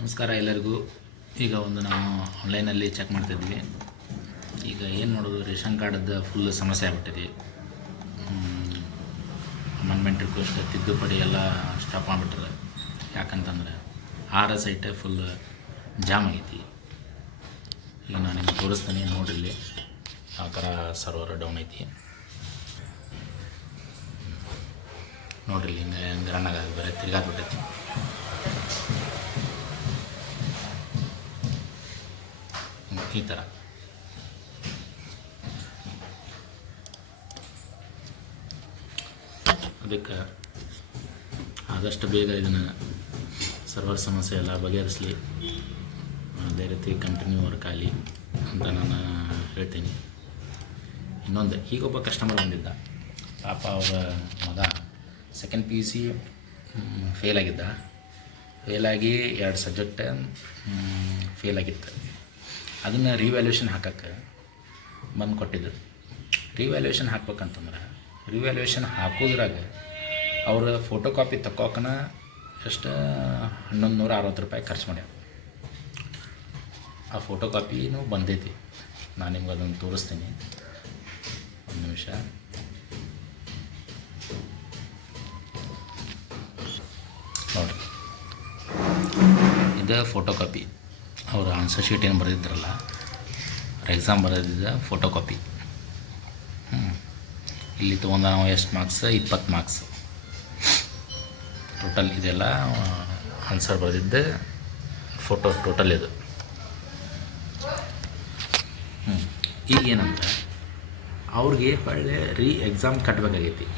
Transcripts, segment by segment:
ನಮಸ್ಕಾರ ಎಲ್ಲರಿಗೂ. ಈಗ ಒಂದು ನಾವು ಆನ್ಲೈನಲ್ಲಿ ಚೆಕ್ ಮಾಡ್ತಿದ್ವಿ. ಈಗ ಏನು ಮಾಡೋದು, ರೇಷನ್ ಕಾರ್ಡದ್ದು ಫುಲ್ ಸಮಸ್ಯೆ ಆಗ್ಬಿಟ್ಟಿದೆ. ಅಮೆಂಡ್ಮೆಂಟ್ ರಿಕ್ವೆಸ್ಟ್ ತಿದ್ದುಪಡಿ ಎಲ್ಲ ಸ್ಟಾಪ್ ಮಾಡಿಬಿಟ್ರೆ. ಯಾಕಂತಂದ್ರೆ ಸೈಟ್ ಫುಲ್ ಜಾಮ್ ಆಗೈತಿ. ಈಗ ನಾನು ನಿಮ್ಗೆ ತೋರಿಸ್ತೀನಿ, ನೋಡ್ರಿ ಆ ಥರ ಸರ್ವರ್ ಡೌನ್ ಐತಿ. ನೋಡ್ರಿ ಹಿಂಗೆ ರನ್ ಆಗೋದು ಬೇರೆ ತಿರ್ಗಾದ್ಬಿಟ್ಟೈತಿ. ಈ ಥರ ಅದಕ್ಕೆ ಆದಷ್ಟು ಬೇಗ ಇದನ್ನು ಸರ್ವರ್ ಸಮಸ್ಯೆ ಎಲ್ಲ ಬಗೆಹರಿಸಲಿ, ಅದೇ ರೀತಿ ಕಂಟಿನ್ಯೂ ವರ್ಕ್ ಆಗಲಿ ಅಂತ ನಾನು ಹೇಳ್ತೀನಿ. ಇನ್ನೊಂದು, ಈಗೊಬ್ಬ ಕಸ್ಟಮರ್ ಬಂದಿದ್ದ. ಪಾಪ ಅವರ ಮಗ ಸೆಕೆಂಡ್ PUC ಫೇಲಾಗಿದ್ದ. ಫೇಲಾಗಿ 2 ಸಬ್ಜೆಕ್ಟ್ ಫೇಲಾಗಿತ್ತು. ಅದನ್ನು ರಿವ್ಯಾಲ್ಯೂಷನ್ ಹಾಕೋಕ್ಕೆ ಬಂದು ಕೊಟ್ಟಿದ್ದು. ರಿವ್ಯಾಲ್ಯೂಷನ್ ಹಾಕ್ಬೇಕಂತಂದ್ರೆ ರಿವ್ಯಾಲ್ಯೂಷನ್ ಹಾಕೋದ್ರಾಗ ಅವ್ರ ಫೋಟೋ ಕಾಪಿ ತಕ್ಕೋಕನ ಎಷ್ಟು $1160 ಖರ್ಚು ಮಾಡ್ಯಾರ. ಆ ಫೋಟೋ ಕಾಪಿನೂ ಬಂದೈತಿ. ನಾನು ನಿಮ್ಗೆ ಅದನ್ನು ತೋರಿಸ್ತೀನಿ, ಒಂದು ನಿಮಿಷ. ನೋಡಿ, ಇದು ಫೋಟೋ ಕಾಪಿ. ಅವರು ಆನ್ಸರ್ ಶೀಟ್ ಏನು ಬರೆದಿದ್ರಲ್ಲ, ಎಕ್ಸಾಮ್ ಬರೆದಿದ್ದ ಫೋಟೋ ಕಾಪಿ. ಇಲ್ಲಿ ತೊಗೊಂಡ ನಾವು ಎಷ್ಟು ಮಾರ್ಕ್ಸ್? 20 marks total. ಇದೆಲ್ಲ ಆನ್ಸರ್ ಬರೆದಿದ್ದ ಫೋಟೋ ಟೋಟಲ್ ಇದು. ಈಗೇನಂದ್ರೆ ಅವ್ರಿಗೆ ಒಳ್ಳೆ ಎಕ್ಸಾಮ್ ಕಟ್ಟಬೇಕಾಗೈತಿ.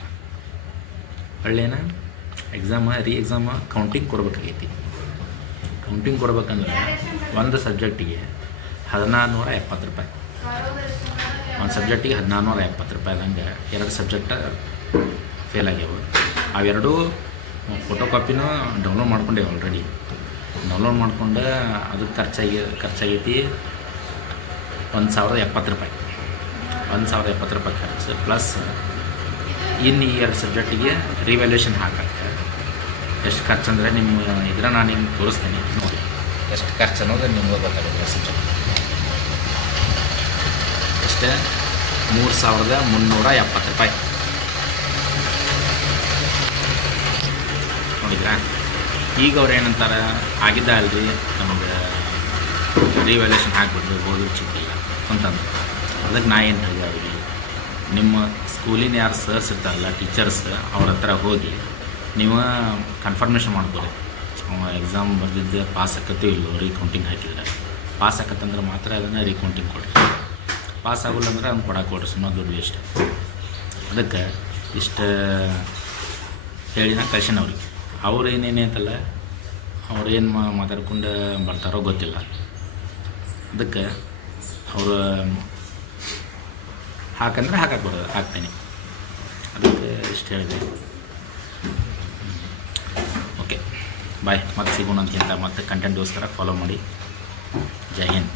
ಒಳ್ಳೆನ ಎಕ್ಸಾಮ್ ಕೌಂಟಿಂಗ್ ಕೊಡ್ಬೇಕಾಗೈತಿ. ಕೌಂಟಿಂಗ್ ಕೊಡ್ಬೇಕಂದ್ರೆ ಒಂದು ಸಬ್ಜೆಕ್ಟಿಗೆ $1470. ಒಂದು ಸಬ್ಜೆಕ್ಟಿಗೆ $1470 ಹಂಗೆ 2 ಸಬ್ಜೆಕ್ಟ್ ಫೇಲ್ ಆಗ್ಯಾವ. ಅವೆರಡೂ ಫೋಟೋ ಕಾಪಿನೂ ಡೌನ್ಲೋಡ್ ಮಾಡ್ಕೊಂಡೇವೆ ಆಲ್ರೆಡಿ. ಡೌನ್ಲೋಡ್ ಮಾಡ್ಕೊಂಡು ಅದಕ್ಕೆ ಖರ್ಚಾಗೈತಿ $1070. $1070 ಖರ್ಚು, ಪ್ಲಸ್ ಇನ್ನು ಈ 2 ಸಬ್ಜೆಕ್ಟಿಗೆ ರಿವ್ಯಾಲ್ಯೂಷನ್ ಹಾಕಕ್ಕೆ ಎಷ್ಟು ಖರ್ಚು ಅಂದರೆ ನಾನು ನಿಮ್ಗೆ ತೋರಿಸ್ತೀನಿ. ನೋಡಿ ಎಷ್ಟು ಖರ್ಚು ಅನ್ನೋದು ನಿಮ್ಗೆ ಗೊತ್ತಾಗುತ್ತೆ. ಸಬ್ಜೆಕ್ಟ್ ಅಷ್ಟೇ $3370. ನೋಡಿದ್ರಾ? ಈಗ ಅವ್ರು ಏನಂತಾರೆ, ಆಗಿದ್ದ ಅಲ್ರಿ ನಮಗೆ ರಿವ್ಯಾಲ್ಯೂಷನ್ ಹಾಕಿಬಿಡ್ರಿ, ಓದು ಚಿಕ್ಕಿಲ್ಲ ಅಂತಂದ್ರೆ. ಅದಕ್ಕೆ ನಾ ಏನು ಹೇಳಿದೆ ಅವ್ರಿಗೆ, ನಿಮ್ಮ ಸ್ಕೂಲಿನ ಯಾರು ಸರ್ಸ್ ಇರ್ತಾರಲ್ಲ, ಟೀಚರ್ಸ್, ಅವ್ರ ಹತ್ರ ಹೋಗಿ ನೀವು ಕನ್ಫರ್ಮೇಷನ್ ಮಾಡ್ಕೊರಿ. ಅವ ಎಕ್ಸಾಮ್ ಬರೆದಿದ್ದೆ ಪಾಸ್ ಆಕತ್ತೋ ಇಲ್ಲೋ, ರೀಕೌಂಟಿಂಗ್ ಹಾಕಿದ್ರೆ. ಪಾಸ್ ಆಕತ್ತಂದ್ರೆ ಮಾತ್ರ ಅದನ್ನು ರೀಕೌಂಟಿಂಗ್ ಕೊಡಿರಿ. ಪಾಸ್ ಆಗೋಲ್ಲ ಅಂದ್ರೆ ಅವ್ನು ಕೊಡಕ್ಕೆ ಕೊಡ್ರಿ, ಸುಮ್ಮನೆ ದುಡ್ಡು ವೇಸ್ಟ್. ಅದಕ್ಕೆ ಇಷ್ಟು ಹೇಳಿ ನಾ ಕಳ್ಸೀನಿ ಅವ್ರಿಗೆ. ಅವ್ರು ಏನೇನೈತಲ್ಲ, ಅವ್ರು ಏನು ಮಾತಾಡ್ಕೊಂಡು ಬರ್ತಾರೋ ಗೊತ್ತಿಲ್ಲ. ಅದಕ್ಕೆ ಅವರು ಹಾಕಂದ್ರೆ ಹಾಕಕ್ಕೆ ಬರೋದು, ಹಾಕ್ತೀನಿ. ಅದಕ್ಕೆ ಇಷ್ಟು ಹೇಳಿದೆ. ಓಕೆ, ಬಾಯ್. ಮತ್ತೆ ಸಿಗೋಣ ಅಂತ ಮತ್ತೆ ಕಂಟೆಂಟ್ಗೋಸ್ಕರ ಫಾಲೋ ಮಾಡಿ. ಜೈ ಹಿಂದ್.